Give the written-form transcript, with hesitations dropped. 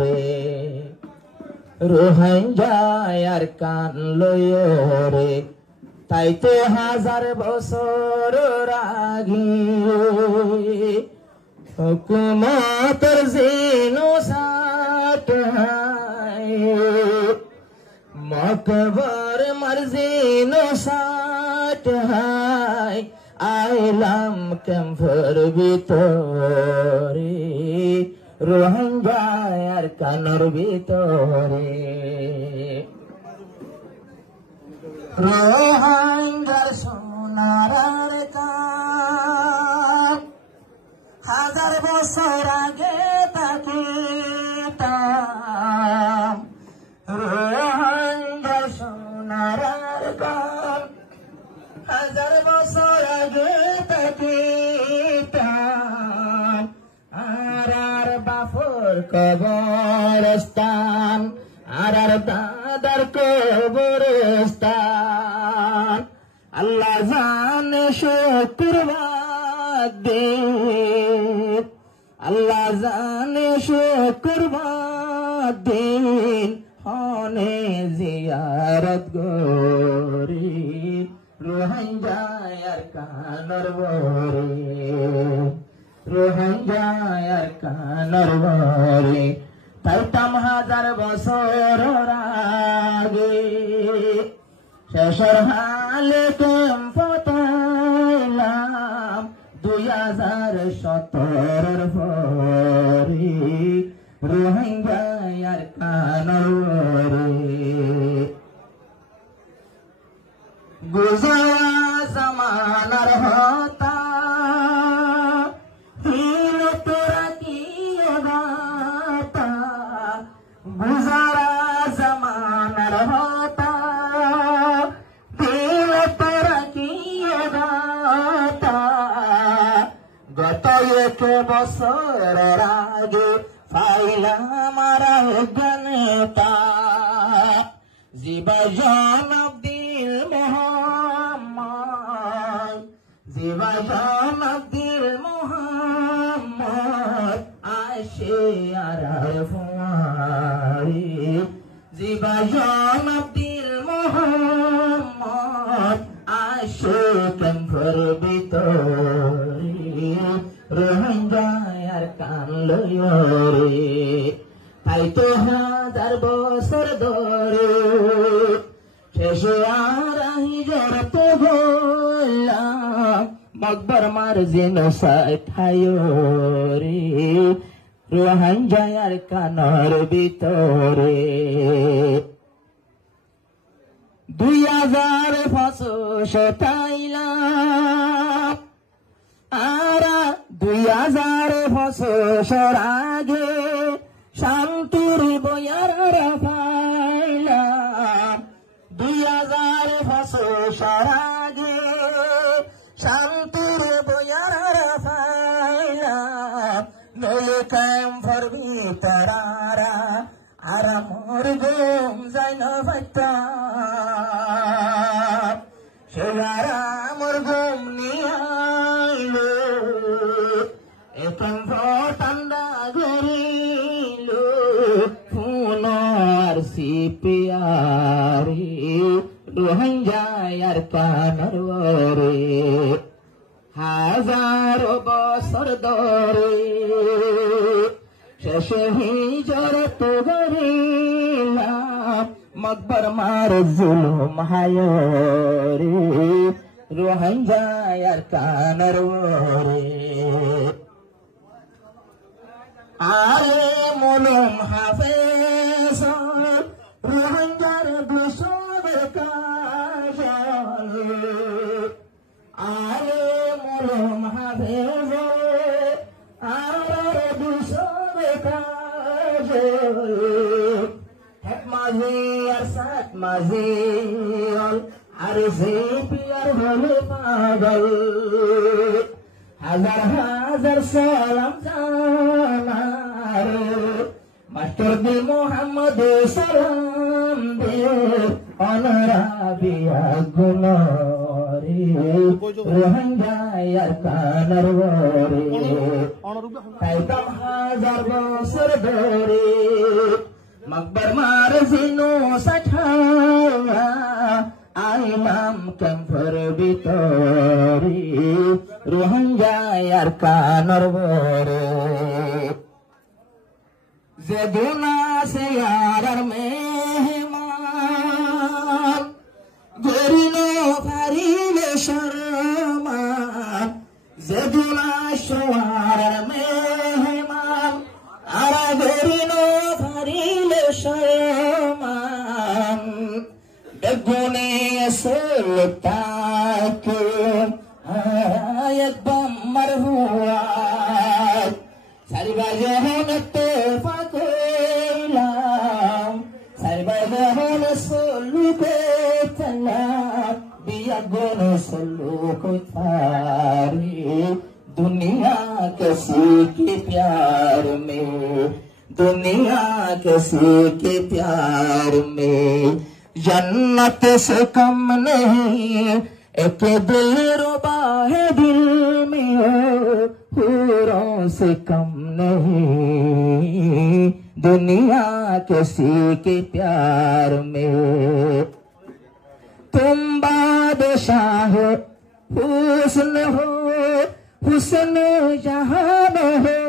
রে রোহিঙ্গায় আর কান লইও রে তাইতে 1000 বছর আগে হুকুমতের জিনোসাইড মকবর জিনোসাইড আইলাম ক্যাম্পের ভিতরে রোহিঙ্গায় আর কানের ভিতরে রোহিঙ্গার সোনার কান 1000 বছর আগে তাকিতাম রোহিঙ্গার সোনার কান 1000 বছর আগে তাকিতাম আর বাফর কবরস্থান আর দাদার কবরস্থান আল্লাহ জানে শুকরবার দিন আল্লাহ জানে শুকরবার দিন হনে জিয়ারত গরি রোহিঙ্গায় আর কানর বরে রোহিঙ্গায় আর কানর বরে তাইতাম 1000 বছর আগে শেষর হালে পতাইলাম 2017 পরে রোহিঙ্গায় আর কানর গুজরা জামানার হতা দিল তোরা কি গাতা গুজরা জামানার হতা দিল তোরা কি গাতা গত 1 বছর আগে পাইলাম আর গণতা জীবন আব্দুল মোহাম্মদ জীবন আব্দুল মোহাম্মদ আশে আর ফুয়ারি জীবন আব্দুল মোহাম্মদ আশে ক্যাম্পের ভিতরে রোহিঙ্গায় আর কান লইও রে তাই তো 1000 বছর ধরে শেষে আর হিজরত হলাম মকবর জিনোসাইড রে রোহিঙ্গায় আর কানের ভিতরে 2000 বছর পাইলাম আর 2000 বছর আগে শান্তির বয়ার পাইলাম 2000 বছর আগে শান্তির বয়ার পাইলাম নইলে ক্যাম্পের ভিতরারা আর মোর ঘুম যায় না পাইতাম সেগারা মোর ঘুম নিয়ে আইলো ক্যাম্প ঠান্ডা ঘুরিল ফোন আর সিপিয়ারি রোহিঙ্গায় আর কানর রে 1000 বছর ধরে শেষে হিজরত করিলাম মকবর জুলুম হায়রে রোহিঙ্গায় আর কানর রে আরে মলম হাফেজ রোহিঙ্গার দুশোর কাজল আরে মলম হাফেজ আরে দুশোর কাজল এক মাঝে আর 7 মাঝে আর সে পিয়ার হলে পাগল হাজার হাজার সালাম জানার মাস্টার দি মোহাম্মদ সালাম দে অনরাবিয়া গুনরে রোহিঙ্গায় আর কানর রে তাইতাম 1000 বছর ধরে Makbar marzino sacha Imam kemper bitori Ruhan jayar kanor bore Zeduna seyarar mehman Gerino farile sharman Zeduna shawarar mehman Ara gerino farile sharman Dagune sultakum ayat marhuat Sari bajahan tefakulam Sari bajahan suluketana Biagone sulukutari Dunia किसी के प्यार में दुनिया किसी के प्यार में जन्नत से कम नहीं एक दिल रुबा है दिल में हूरों से कम नहीं दुनिया किसी के प्यार में तुम बादशाह हुस्न हो हुस्न जहां में हो